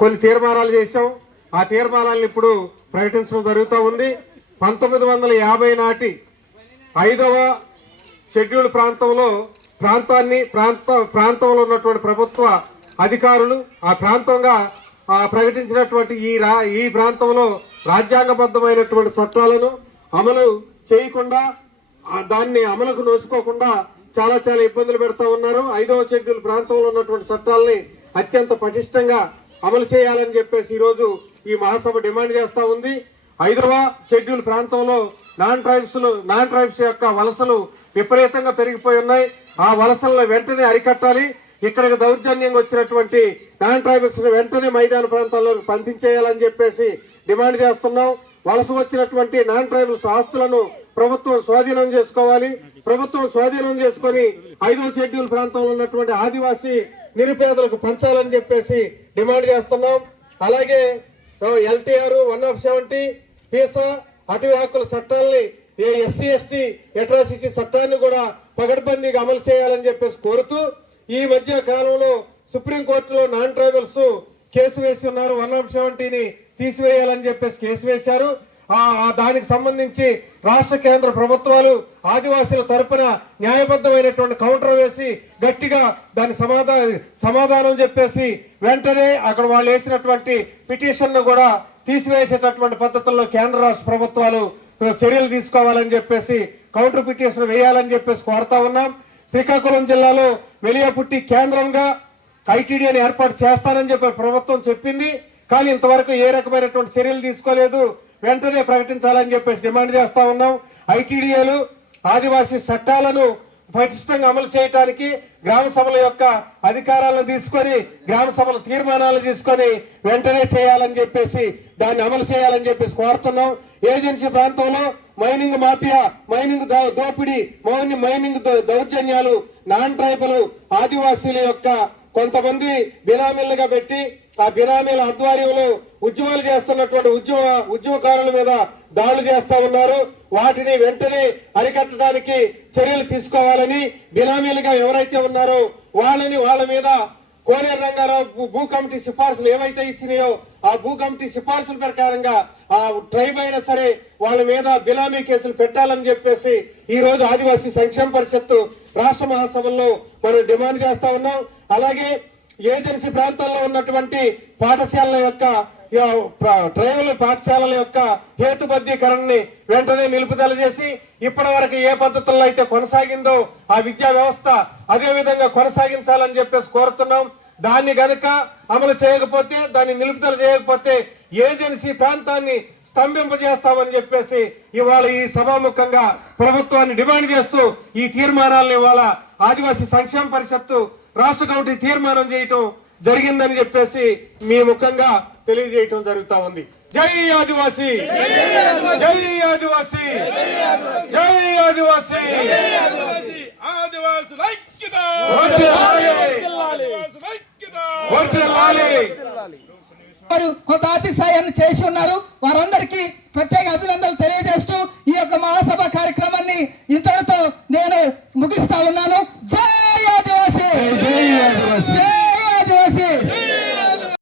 కొన్ని తీర్మానాలు చేశాం. ఆ తీర్మానాలను ఇప్పుడు ప్రకటించడం జరుగుతూ ఉంది. 1950 నాటి 5వ షెడ్యూల్ ప్రాంతంలో ఉన్నటువంటి ప్రభుత్వ అధికారులు ఆ ప్రాంతంగా ప్రకటించినటువంటి ఈ ప్రాంతంలో రాజ్యాంగబద్ధమైనటువంటి చట్టాలను అమలు చేయకుండా దాన్ని అమలుకు నోచుకోకుండా చాలా ఇబ్బందులు పెడతా ఉన్నారు. 5వ షెడ్యూల్ ప్రాంతంలో ఉన్నటువంటి చట్టాలని అత్యంత పటిష్టంగా అమలు చేయాలని చెప్పేసి ఈరోజు ఈ మహాసభ డిమాండ్ చేస్తా ఉంది. 5వ షెడ్యూల్ ప్రాంతంలో నాన్ ట్రైబ్స్ యొక్క వలసలు విపరీతంగా పెరిగిపోయి ఉన్నాయి. ఆ వలసలను వెంటనే అరికట్టాలి. ఇక్కడికి దౌర్జన్యంగా వచ్చినటువంటి నాన్ ట్రైబల్స్ వెంటనే మైదాన ప్రాంతాల్లో పంపించేయాలని చెప్పేసి డిమాండ్ చేస్తున్నాం. వలస వచ్చినటువంటి నాన్ ట్రైబల్స్ ఆస్తులను ప్రభుత్వం స్వాధీనం చేసుకోవాలి. ప్రభుత్వం స్వాధీనం చేసుకొని 5వ షెడ్యూల్ ప్రాంతంలో ఉన్నటువంటి ఆదివాసీ నిరుపేదలకు పంచాలని చెప్పేసి డిమాండ్ చేస్తున్నాం. అలాగే LTR 170 పీసా అటవీ హక్కుల చట్టాలని SC ST అట్రాసిటీ చట్టాన్ని కూడా పగడ్బందీగా అమలు చేయాలని చెప్పేసి కోరుతూ ఈ మధ్య కాలంలో సుప్రీంకోర్టులో నాన్ ట్రైబల్స్ కేసు వేసి ఉన్నారు. 170ని తీసివేయాలని చెప్పేసి కేసు వేశారు. దానికి సంబంధించి రాష్ట్ర కేంద్ర ప్రభుత్వాలు ఆదివాసీల తరపున న్యాయబద్ధమైనటువంటి కౌంటర్ వేసి గట్టిగా దాని సమాధానం చెప్పేసి వెంటనే అక్కడ వాళ్ళు వేసినటువంటి పిటిషన్ ను కూడా తీసివేసేటటువంటి పద్ధతుల్లో కేంద్ర రాష్ట్ర ప్రభుత్వాలు చర్యలు తీసుకోవాలని చెప్పేసి కౌంటర్ పిటిషన్ వేయాలని చెప్పేసి కోరుతా ఉన్నాం. శ్రీకాకుళం జిల్లాలో వెలియాపుట్టి కేంద్రంగా ITDని ఏర్పాటు చేస్తానని చెప్పి ప్రభుత్వం చెప్పింది. కానీ ఇంతవరకు ఏ రకమైనటువంటి చర్యలు తీసుకోలేదు. వెంటనే ప్రకటించాలని చెప్పేసి డిమాండ్ చేస్తా ఉన్నాం. ITDలు ఆదివాసీ చట్టాలను పటిష్టంగా అమలు చేయడానికి గ్రామ సభల యొక్క అధికారాలను తీసుకొని గ్రామ సభల తీర్మానాలు తీసుకొని వెంటనే చేయాలని చెప్పేసి దాన్ని అమలు చేయాలని చెప్పేసి కోరుతున్నాం. ఏజెన్సీ ప్రాంతంలో మైనింగ్ మాఫియా, మైనింగ్ దోపిడీ, మైనింగ్ దౌర్జన్యాలు నాన్ ట్రైబల్ ఆదివాసీల యొక్క కొంతమంది బినామీలుగా పెట్టి ఆ బినామీల ఆధ్వర్యంలో ఉద్యమాలు చేస్తున్నటువంటి ఉద్యమకారుల మీద దాడులు చేస్తా ఉన్నారు. వాటిని వెంటనే అరికట్టడానికి చర్యలు తీసుకోవాలని, బినామీలుగా ఎవరైతే ఉన్నారో వాళ్ళ మీద కోనేరు రంగారావు భూ కమిటీ సిఫార్సులు ఏవైతే ఇచ్చినాయో ఆ భూ కమిటీ సిఫార్సుల ప్రకారంగా ఆ ట్రైబ్ అయినా సరే వాళ్ళ మీద బినామీ కేసులు పెట్టాలని చెప్పేసి ఈ రోజు ఆదివాసీ సంక్షేమ పరిషత్తు రాష్ట్ర మహాసభల్లో మనం డిమాండ్ చేస్తా ఉన్నాం. అలాగే ఏజెన్సీ ప్రాంతాల్లో ఉన్నటువంటి పాఠశాలల యొక్క ట్రైబల్ పాఠశాలల యొక్క హేతుబద్ధీకరణని వెంటనే నిలుపుదల చేసి ఇప్పటి వరకు ఏ పద్ధతుల్లో అయితే కొనసాగిందో ఆ విద్యా వ్యవస్థ అదే విధంగా కొనసాగించాలని చెప్పేసి కోరుతున్నాం. దాన్ని గనుక అమలు చేయకపోతే, దాన్ని నిలుపుదల చేయకపోతే ఏజెన్సీ ప్రాంతాన్ని స్తంభింపజేస్తామని చెప్పేసి ఇవాళ ఈ సభాముఖంగా ప్రభుత్వాన్ని డిమాండ్ చేస్తూ ఈ తీర్మానాలను ఇవాళ ఆదివాసీ సంక్షేమ పరిషత్తు రాష్ట్ర కమిటీ తీర్మానం చేయటం జరిగిందని చెప్పేసి మీ ముఖంగా తెలియజేయటం జరుగుతా ఉంది. జై ఆదివాసీ, జై ఆదివాసీ, జై ఆదివాసీ. కొంత అతిశయాన్ని చేసి ఉన్నారు. వారందరికీ ప్రత్యేక అభినందనలు